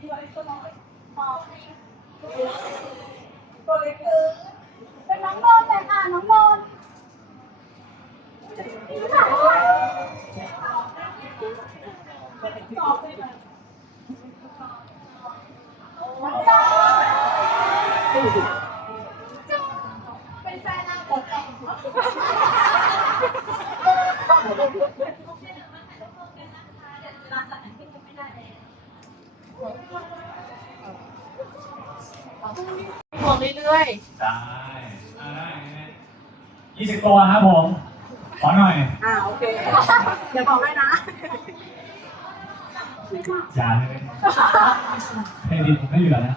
ตัวเล็กคือเป็นน้องโดนเลยค่ะน้องโดนสอบเลยนะเป็นแฟนนางกดแต่ง ห่วงเรื่อยได้อ่าได้ยี่สิบตัวครับผม ขอหน่อยอ่าโอเค เดี๋ยวบอกให้นะจานเลยเครดิตผมไม่เหลือนะ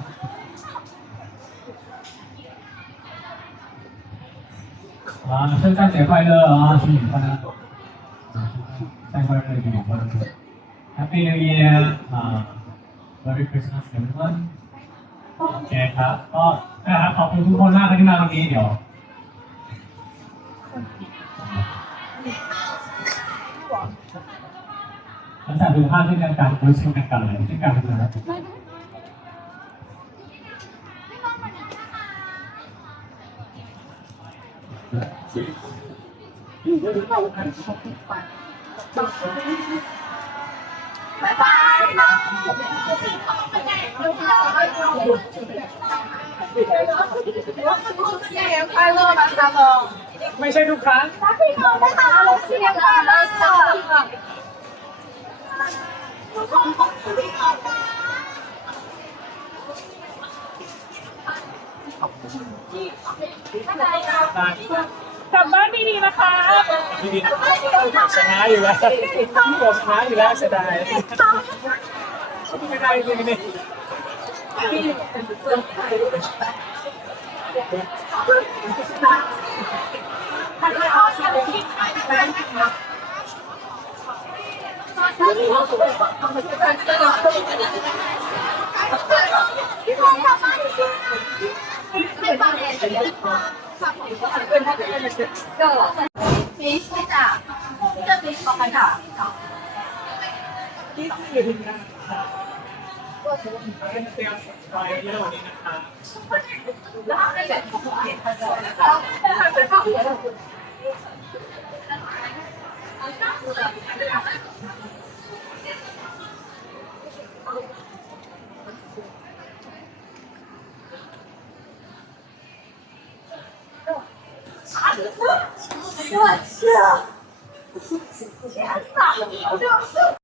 ว้าช่วยกันเสียไฟเลยหอชิม่คนนะใช่คนละหนึ่งนึ่งคนแฮปปี้นิวเยียร์อ่า Merry Christmas everyone โอเคครับ ก็นะครับขอบคุณทุกคนมากที่มาวันนี้เดี๋ยวหลังจากดูภาพที่นกันการโพสเช่นกันกันเลยเช่นกันกันเลยนะ ไม่ใช่ทุกครั้งรัก พี่น้องนะคะเสียงค่ะเลิศค่ะทุกคนขอบคุณพี่น้องนะกลับบ้านดีๆนะคะพี่ดินชนะอยู่แล้วพี่บอกชนะอยู่แล้วเสียดายไม่ได้จริงนี่พี่ 你先打，这边我看到。ที่คือทีมงานก็ถือว่าเป็นเตรียมไปเยอะวันนี้นะคะแล้วให้แบบของเห็นกันเลยนะคะเป็นข้าวเหนียว 我去！天哪！我就。